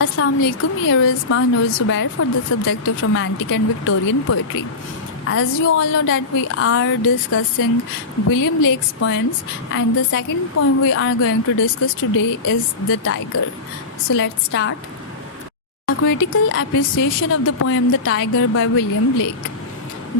Assalamu alaikum. Here is Mahnur Zubair for the subject of Romantic and Victorian poetry. As you all know that we are discussing William Blake's poems, and the second poem we are going to discuss today is The Tiger. So let's start. A critical appreciation of the poem The Tiger by William Blake.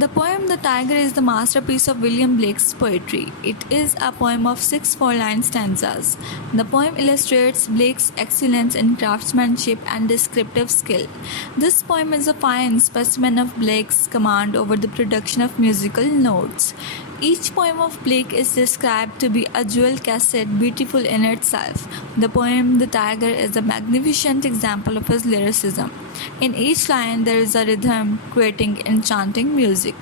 The poem The Tiger is the masterpiece of William Blake's poetry. It is a poem of 6 four-line stanzas. The poem illustrates Blake's excellence in craftsmanship and descriptive skill. This poem is a fine specimen of Blake's command over the production of musical notes. Each poem of Blake is described to be a jewel cassette, beautiful in itself. The poem The Tiger is a magnificent example of his lyricism. In each line there is a rhythm creating enchanting music.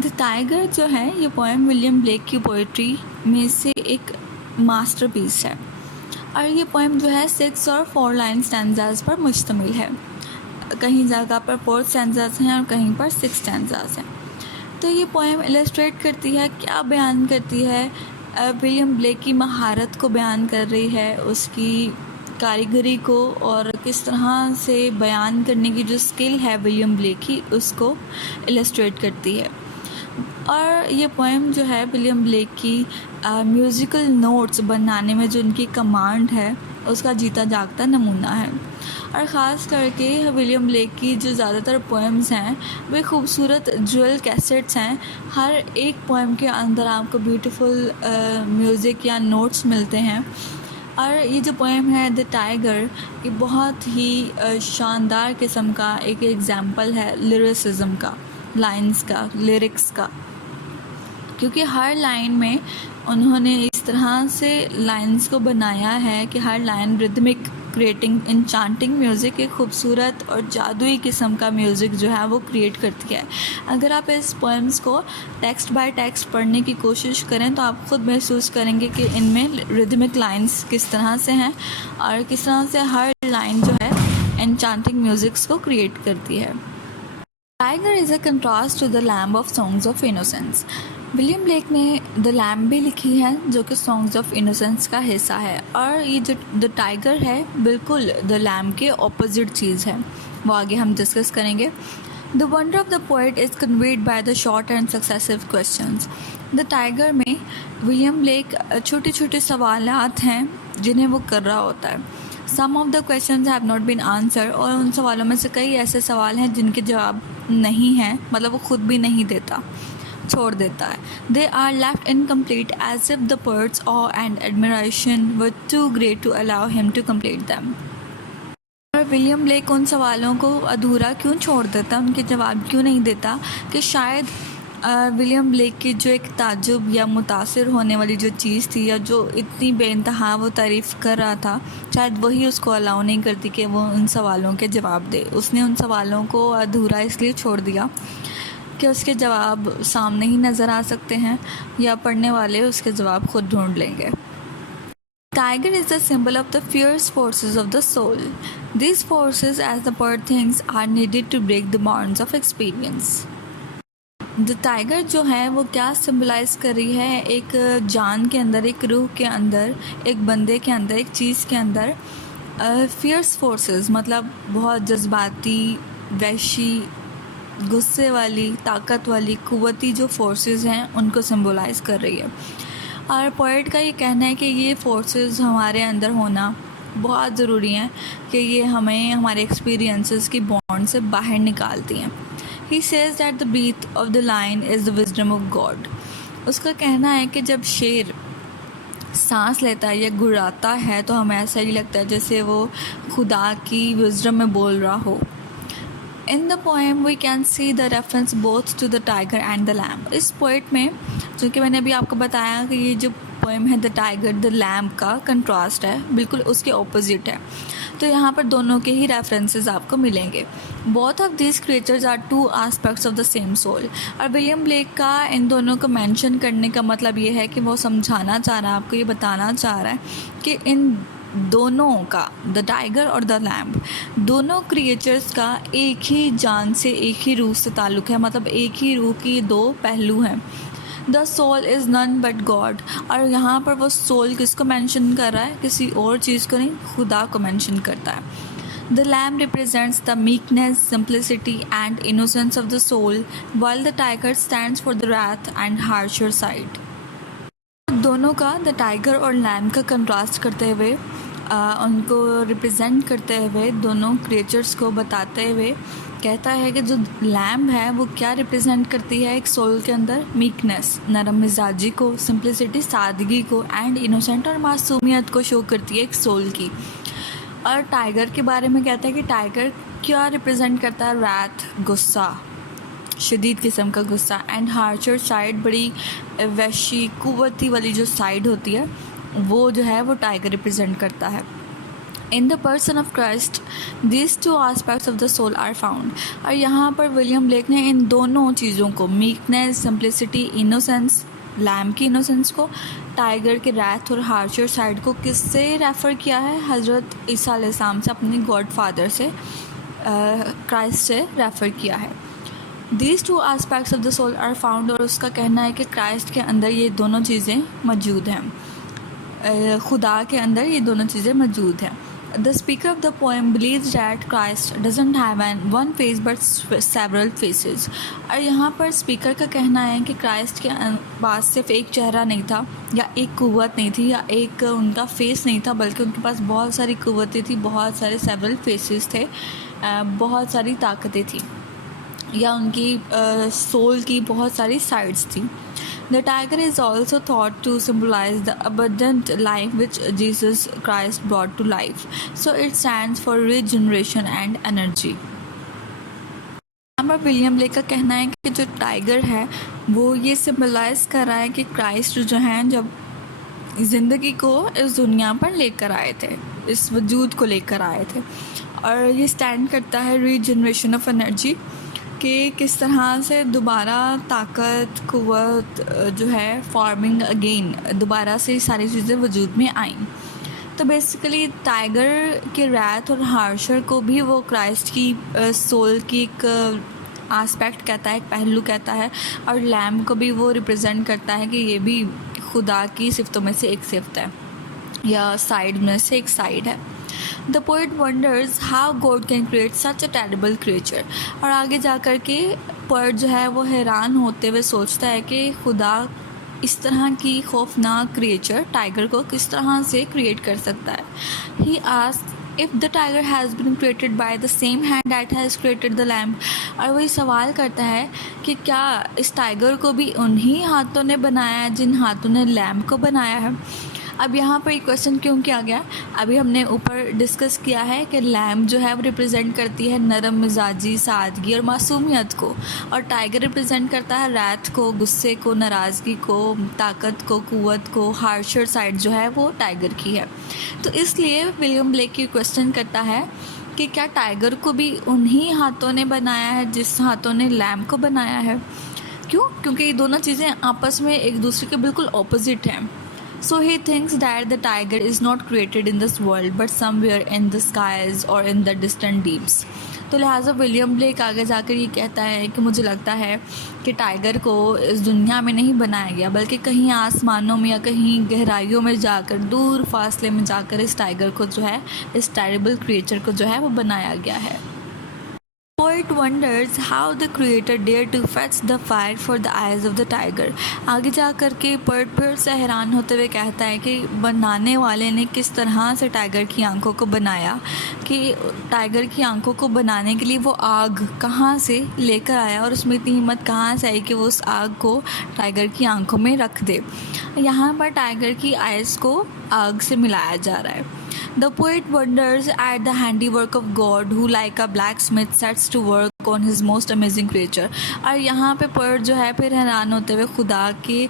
The Tiger जो है ये poem William Blake की poetry में से एक masterpiece है और ये पोएम जो है 6 और 4 लाइन स्टैंजाज पर मुश्तमिल है. कहीं जगह पर 4 स्टैंजाज हैं और कहीं पर 6 स्टैंजाज हैं. तो ये पोएम इलस्ट्रेट करती है, क्या बयान करती है, विलियम ब्लेक की महारत को बयान कर रही है, उसकी कारीगरी को, और किस तरह से बयान करने की जो स्किल है विलियम ब्लेक की उसको इलस्ट्रेट करती है. और ये पोएम जो है विलियम ब्लेक की म्यूज़िकल नोट्स बनाने में जो उनकी कमांड है उसका जीता जागता नमूना है. और ख़ास करके विलियम ब्लेक की जो ज़्यादातर पोएम्स हैं वे खूबसूरत ज्वेल कैसेट्स हैं. हर एक पोएम के अंदर आपको ब्यूटीफुल म्यूज़िक या नोट्स मिलते हैं. और ये जो पोएम है द टाइगर ये बहुत ही शानदार किस्म का एक एग्ज़ाम्पल है लिरिसिज्म का, लाइंस का, लिरिक्स का, क्योंकि हर लाइन में उन्होंने इस तरह से लाइंस को बनाया है कि हर line rhythmic, creating enchanting music, एक खूबसूरत और जादुई किस्म का म्यूज़िक जो है वो क्रिएट करती है. अगर आप इस पोएम्स को टेक्स्ट बाय टेक्स्ट पढ़ने की कोशिश करें तो आप खुद महसूस करेंगे कि इनमें रिदमिक लाइंस किस तरह से हैं और किस तरह से हर लाइन जो है एन्चांटिंग म्यूज़िक्स को क्रिएट करती है. Tiger is a contrast to the lamb of songs of innocence. William Blake ने द लैम्ब भी लिखी है जो कि सॉन्ग्स ऑफ इनोसेंस का हिस्सा है, और ये जो द टाइगर है बिल्कुल द लैम्ब के ऑपोजिट चीज़ है, वो आगे हम डिस्कस करेंगे. The wonder of the poet is conveyed by the short and successive questions. The tiger में विलियम ब्लेक छोटे छोटे सवालात हैं जिन्हें वो कर रहा होता है. Some of the questions have not been answer, और उन सवालों में से कई ऐसे सवाल हैं जिनके जवाब नहीं हैं, मतलब वो खुद भी नहीं देता, छोड़ देता है. They are left incomplete as if the poet's awe and admiration were too great to allow him to complete them. और विलियम ब्लेक उन सवालों को अधूरा क्यों छोड़ देता, उनके जवाब क्यों नहीं देता, कि शायद विलियम ब्लेक की जो एक ताजुब या मुतासिर होने वाली जो चीज़ थी, या जो इतनी बेइंतहा वो तारीफ़ कर रहा था, शायद वही उसको अलाउ नहीं करती कि वो उन सवालों के जवाब दे. उसने उन सवालों को अधूरा इसलिए छोड़ दिया कि उसके जवाब सामने ही नज़र आ सकते हैं या पढ़ने वाले उसके जवाब खुद ढूंढ लेंगे. Tiger is the symbol of the fierce forces of the soul. These forces, as the poet thinks, are needed to break the bonds of experience. The tiger जो है वो क्या सिम्बलाइज़ कर रही है, एक जान के अंदर, एक रूह के अंदर, एक बंदे के अंदर, एक चीज़ के अंदर फियर्स फोर्सेस, मतलब बहुत जज्बाती, वहशी, गुस्से वाली, ताकत वाली, कुव्वती जो फोर्सेस हैं उनको सिम्बलाइज़ कर रही है. और पोएट का ये कहना है कि ये फोर्सेस हमारे अंदर होना बहुत ज़रूरी हैं, कि ये हमें हमारे एक्सपीरियंसेस की बॉन्ड से बाहर निकालती हैं. He says that the breath of the lion is the wisdom of God. उसका कहना है कि जब शेर सांस लेता है या गुर्राता है तो हमें ऐसा ही लगता है जैसे वो खुदा की विजडम में बोल रहा हो. In the poem we can see the reference both to the tiger and the lamb. इस पोएट में, जो कि मैंने अभी आपको बताया कि ये जो पोएम है द टाइगर द लैम्ब का कंट्रास्ट है, बिल्कुल उसके ऑपोजिट है, तो यहाँ पर दोनों के ही रेफरेंसेस आपको मिलेंगे. Both of this creatures are two aspects of the same soul. और विलियम ब्लेक का इन दोनों को मेंशन करने का मतलब ये है कि वो समझाना चाह रहा है, आपको ये बताना चाह रहा है कि इन दोनों का, द टाइगर और द लैम्ब, दोनों क्रिएचर्स का एक ही जान से, एक ही रूह से ताल्लुक़ है, मतलब एक ही रूह की दो पहलू हैं. The soul is none but God. और यहाँ पर वो सोल किसको मेंशन कर रहा है, किसी और चीज़ को नहीं, खुदा को मेंशन करता है। The lamb represents the meekness, simplicity and innocence of the soul, while the tiger stands for the wrath and harsher side. दोनों का, द टाइगर और लैम का कंट्रास्ट करते हुए, उनको रिप्रेजेंट करते हुए, दोनों क्रिएचर्स को बताते हुए कहता है कि जो लैम है वो क्या रिप्रेजेंट करती है एक सोल के अंदर, मीकनेस, नरम मिजाजी को, सिंप्लिसिटी, सादगी को, एंड इनोसेंट और मासूमियत को शो करती है एक सोल की। और टाइगर के बारे में कहता है कि टाइगर क्या रिप्रेजेंट करता है, रैथ, गुस्सा, शदीद किस्म का गुस्सा, एंड हार्शर साइड, बड़ी वैशी कुव्वती वाली जो साइड होती है वो जो है वो टाइगर रिप्रेजेंट करता है। In the person of Christ this two aspects of the soul are found. और यहाँ पर विलियम ब्लेक ने इन दोनों चीज़ों को, मीकनेस, सिंप्लिसिटी, इनोसेंस, लैम की इनोसेंस को, टाइगर के रैथ और हार्शर साइड को किससे रेफ़र किया है, हज़रत ईसा अलैहिस्सलाम से, अपने गॉड फादर से, क्राइस्ट से रेफ़र किया है। These two aspects of the soul are found. और उसका कहना है कि क्राइस्ट के अंदर ये दोनों चीज़ें मौजूद हैं, खुदा के अंदर ये दोनों चीज़ें मौजूद हैं। The speaker of the poem believes that Christ doesn't have one face but several faces। और यहाँ पर स्पीकर का कहना है कि क्राइस्ट के पास सिर्फ एक चेहरा नहीं था, या एक कुव्वत नहीं थी, या एक उनका फेस नहीं था, बल्कि उनके पास बहुत सारी कुव्वतें थी, बहुत सारे सेवरल फेसेस थे, बहुत सारी ताकतें थी, या उनकी सोल की बहुत सारी साइड्स थी। The tiger is also thought to symbolize the abundant life which Jesus Christ brought to life. So it stands for regeneration and energy. यहाँ पर विलियम ब्लेक का कहना है कि जो टाइगर है वो ये सिम्बलाइज कर रहा है कि क्राइस्ट जो हैं जब ज़िंदगी को इस दुनिया पर लेकर आए थे, इस वजूद को लेकर आए थे, और ये स्टैंड करता है रीजनरेशन ऑफ एनर्जी, कि किस तरह से दोबारा ताकत, कुव्वत जो है, फॉर्मिंग अगेन, दोबारा से सारी चीज़ें वजूद में आईं। तो बेसिकली टाइगर के रैथ और हार्शर को भी वो क्राइस्ट की सोल की एक आस्पेक्ट कहता है, एक पहलू कहता है, और लैम को भी वो रिप्रेजेंट करता है कि ये भी खुदा की सिफ्तों में से एक सिफ्त है, या साइड में से एक साइड है। The poet wonders how God can create such a terrible creature। और आगे जा कर के पोएट जो है वो हैरान होते हुए सोचता है कि खुदा इस तरह की खौफनाक क्रिएचर टाइगर को किस तरह से क्रिएट कर सकता है। He asks if the tiger has been created by the same hand that has created the lamb। और वही सवाल करता है कि क्या इस टाइगर को भी उन्हीं हाथों ने बनाया है जिन हाथों ने लैम्ब को बनाया है। अब यहाँ पर एक क्वेश्चन क्यों किया गया, अभी हमने ऊपर डिस्कस किया है कि लैम्ब जो है वो रिप्रेजेंट करती है नरम मिजाजी, सादगी और मासूमियत को, और टाइगर रिप्रेजेंट करता है रैथ को, गुस्से को, नाराज़गी को, ताकत को, कुव्वत को। हार्शर साइड जो है वो टाइगर की है। तो इसलिए विलियम ब्लेक की क्वेश्चन करता है कि क्या टाइगर को भी उन्हीं हाथों ने बनाया है जिस हाथों ने लैम्ब को बनाया है। क्यों? क्योंकि ये दोनों चीज़ें आपस में एक दूसरे के बिल्कुल ऑपोजिट हैं। So he thinks that the tiger is not created in this world but somewhere in the skies or in the distant deeps। तो लिहाजा विलियम ब्लेक आगे जाकर ये कहता है कि मुझे लगता है कि टाइगर को इस दुनिया में नहीं बनाया गया, बल्कि कहीं आसमानों में या कहीं गहराइयों में जाकर, दूर फासले में जाकर इस टाइगर को जो है, इस टेरिबल क्रिएचर को जो है वो बनाया गया है। Poet wonders how the creator dared to fetch the fire for the eyes of the tiger। आगे जा कर के पोएट फिर से हैरान होते हुए कहता है कि बनाने वाले ने किस तरह से टाइगर की आंखों को बनाया, कि टाइगर की आंखों को बनाने के लिए वो आग कहाँ से लेकर आया, और उसमें इतनी हिम्मत कहाँ से आई कि वो उस आग को टाइगर की आंखों में रख दे। यहाँ पर टाइगर की आइज़ को आग से मिलाया जा रहा है। The poet wonders at the handiwork of God who like a blacksmith sets to work on his most amazing creature। और यहाँ पे पोएट जो है फिर हैरान होते हुए खुदा के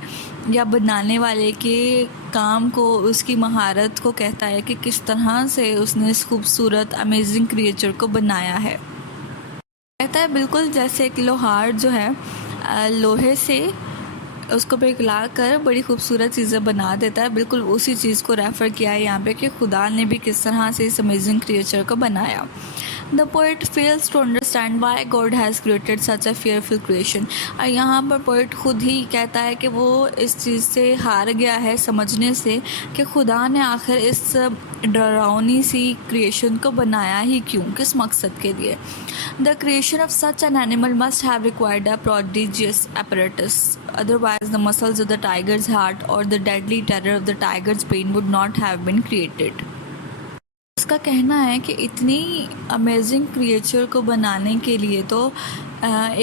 या बनाने वाले के काम को, उसकी महारत को कहता है कि किस तरह से उसने इस खूबसूरत अमेजिंग क्रिएचर को बनाया है। कहता है बिल्कुल जैसे एक लोहार जो है लोहे से उसको पिघला कर बड़ी खूबसूरत चीज़ें बना देता है। बिल्कुल उसी चीज़ को रेफ़र किया है यहाँ पे कि खुदा ने भी किस तरह से इस अमेजिंग क्रिएचर को बनाया। The poet fails to understand why God has created such a fearful creation. और यहाँ पर पोइट खुद ही कहता है कि वो इस चीज़ से हार गया है समझने से कि खुदा ने आखिर इस डरावनी सी क्रिएशन को बनाया ही क्यों, किस मकसद के लिए। The creation of such an animal must have required a prodigious apparatus, otherwise the muscles of the tiger's heart or the deadly terror of the tiger's pain would not have been created. उसका कहना है कि इतनी amazing creature को बनाने के लिए तो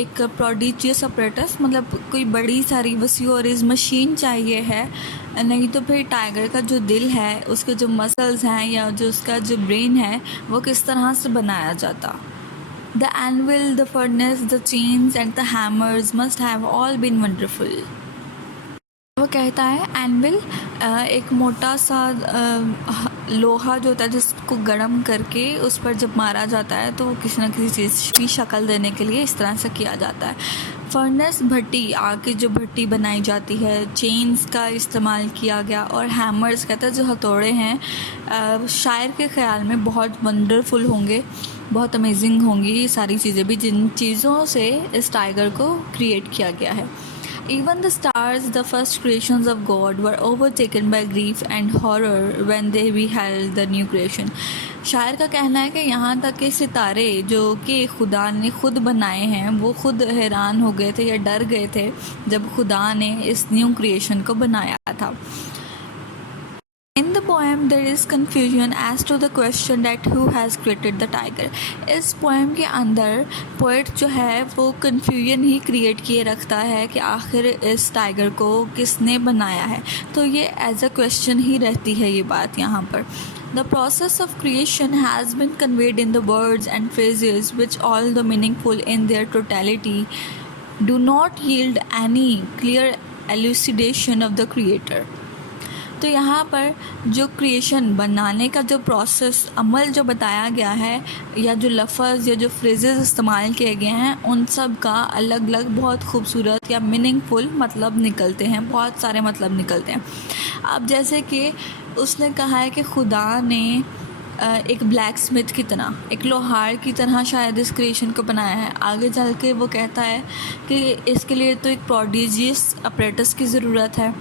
एक प्रोडिजियस अपरेटस मतलब कोई बड़ी सारी वसी और इस मशीन चाहिए है, नहीं तो फिर टाइगर का जो दिल है, उसके जो मसल्स हैं या जो उसका जो ब्रेन है वो किस तरह से बनाया जाता। The anvil, the furnace, the chains and the hammers must have all been wonderful. वो कहता है एनविल एक मोटा सा लोहा जो होता है जिसको गर्म करके उस पर जब मारा जाता है तो वो किसी न किसी चीज़ की शक्ल देने के लिए इस तरह से किया जाता है। फर्नेस भट्टी, आग की जो भट्टी बनाई जाती है, चेन्स का इस्तेमाल किया गया और हैमर्स कहता है जो हथौड़े हैं शायर के ख़्याल में बहुत वंडरफुल होंगे, बहुत अमेजिंग होंगी ये सारी चीज़ें भी जिन चीज़ों से इस टाइगर को क्रिएट किया गया है। Even the stars, the first creations of God, were overtaken by grief and horror when they beheld the new creation. शायर का कहना है कि यहाँ तक के सितारे जो कि खुदा ने खुद बनाए हैं वो खुद हैरान हो गए थे या डर गए थे जब खुदा ने इस न्यू क्रिएशन को बनाया था। In the poem there is confusion as to the question that who has created the tiger. इस पोएम के अंदर पोइट जो है वो कन्फ्यूजन ही क्रिएट किए रखता है कि आखिर इस टाइगर को किसने बनाया है, तो ये एज अ क्वेश्चन ही रहती है ये बात यहाँ पर। The process of creation has been conveyed in the words and phrases which all the meaningful in their totality do not yield any clear elucidation of the creator. तो यहाँ पर जो क्रिएशन बनाने का जो प्रोसेस अमल जो बताया गया है या जो लफ्ज़ या जो फ्रेजेस इस्तेमाल किए गए हैं उन सब का अलग अलग बहुत खूबसूरत या मीनिंगफुल मतलब निकलते हैं, बहुत सारे मतलब निकलते हैं। अब जैसे कि उसने कहा है कि खुदा ने एक ब्लैक स्मिथ की तरह, एक लोहार की तरह शायद इस क्रिएशन को बनाया है। आगे चल के वो कहता है कि इसके लिए तो एक प्रोडिजियस अपरेटस की ज़रूरत है।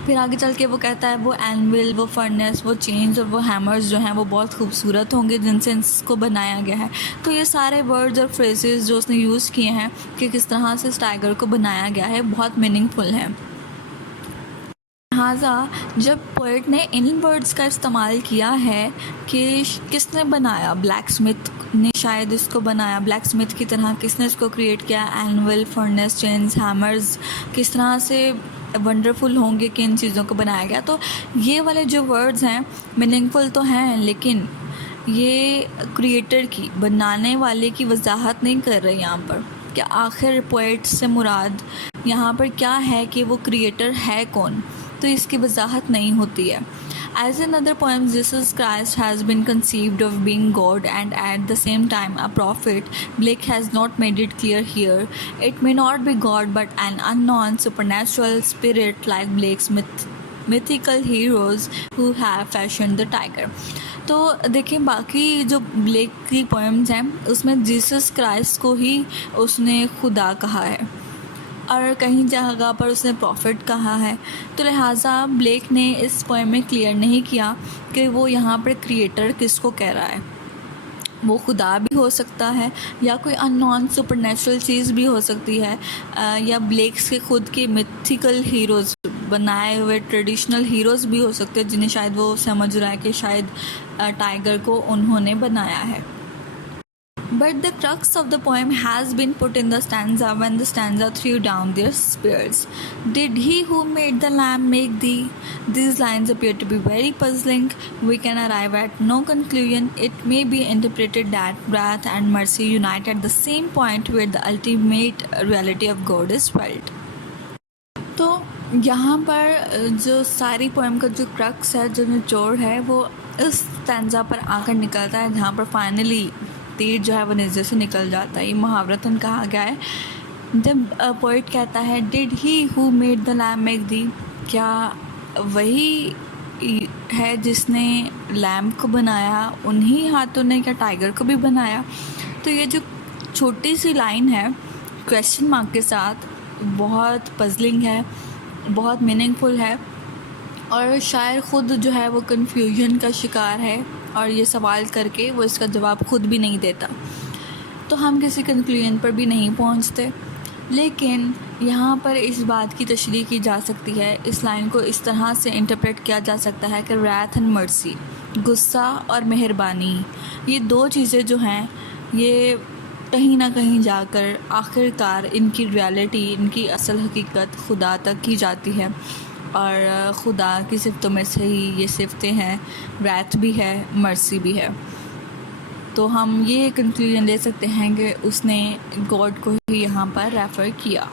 फिर आगे चल के वो कहता है वो एनविल, वो फर्नेस, वो चेन्स और वो हैमर्स जो हैं वो बहुत खूबसूरत होंगे जिनसे इसको बनाया गया है। तो ये सारे वर्ड्स और फ्रेजेस जो उसने यूज़ किए हैं कि किस तरह से इस टाइगर को बनाया गया है बहुत मीनिंगफुल हैं। लिहाजा जब पोइट ने इन वर्ड्स का इस्तेमाल किया है कि किसने बनाया, ब्लैक स्मिथ ने शायद इसको बनाया, ब्लैक स्मिथ की तरह किसने इसको क्रिएट किया, एनविल, फर्नेस, चेन्स, हैमर्स किस तरह से वंडरफुल होंगे कि इन चीज़ों को बनाया गया। तो ये वाले जो वर्ड्स हैं मीनिंगफुल तो हैं लेकिन ये क्रिएटर की, बनाने वाले की वजाहत नहीं कर रहे यहाँ पर कि आखिर पोइट से मुराद यहाँ पर क्या है कि वो क्रिएटर है कौन, तो इसकी वजाहत नहीं होती है। As in other poems, Jesus Christ has been conceived of being God and at the same time a prophet. Blake has not made it clear here. It may not be God but an unknown supernatural spirit like Blake's mythical heroes who have fashioned the tiger. तो देखिए बाकी जो black की poems हैं उसमें Jesus Christ को ही उसने खुदा कहा है और कहीं जगह पर उसने प्रॉफिट कहा है। तो लिहाजा ब्लेक ने इस पोएम में क्लियर नहीं किया कि वो यहाँ पर क्रिएटर किसको कह रहा है। वो खुदा भी हो सकता है या कोई अननोन सुपरनेचुरल चीज़ भी हो सकती है या ब्लेक्स के खुद के मिथिकल हीरोज़, बनाए हुए ट्रेडिशनल हीरोज़ भी हो सकते हैं जिन्हें शायद वो समझ रहा है कि शायद टाइगर को उन्होंने बनाया है। But the crux of the poem has been put in the stanza when the stanza threw down their spears. Did he who made the lamb make thee? These lines appear to be very puzzling. We can arrive at no conclusion. It may be interpreted that wrath and mercy unite at the same point where the ultimate reality of God is felt. तो यहाँ पर जो सारी poem का जो crux है, जो निचोड़ है, वो इस स्टैंजा पर आकर निकलता है जहाँ पर फाइनली तीर जो है वो नेज़े से निकल जाता है। ये मुहावरतन कहा गया है जब पोइट कहता है did he who made the lamp make the, क्या वही है जिसने लैम्प को बनाया, उन्हीं हाथों ने क्या टाइगर को भी बनाया? तो ये जो छोटी सी लाइन है क्वेश्चन मार्क के साथ, बहुत पजलिंग है, बहुत मीनिंगफुल है, और शायर ख़ुद जो है वो कन्फ्यूजन का शिकार है और ये सवाल करके वो इसका जवाब ख़ुद भी नहीं देता। तो हम किसी कंक्लूजन पर भी नहीं पहुंचते। लेकिन यहाँ पर इस बात की तशरीह की जा सकती है, इस लाइन को इस तरह से इंटरप्रेट किया जा सकता है कि रैथ एंड मर्सी, गुस्सा और मेहरबानी, ये दो चीज़ें जो हैं ये कहीं ना कहीं जाकर आखिरकार इनकी रियलिटी, इनकी असल हकीकत खुदा तक की जाती है। और खुदा की सिफ़तों में से ही ये सिफ़तें हैं, रैथ भी है, मर्सी भी है। तो हम ये कंक्लूजन ले सकते हैं कि उसने गॉड को ही यहाँ पर रेफ़र किया।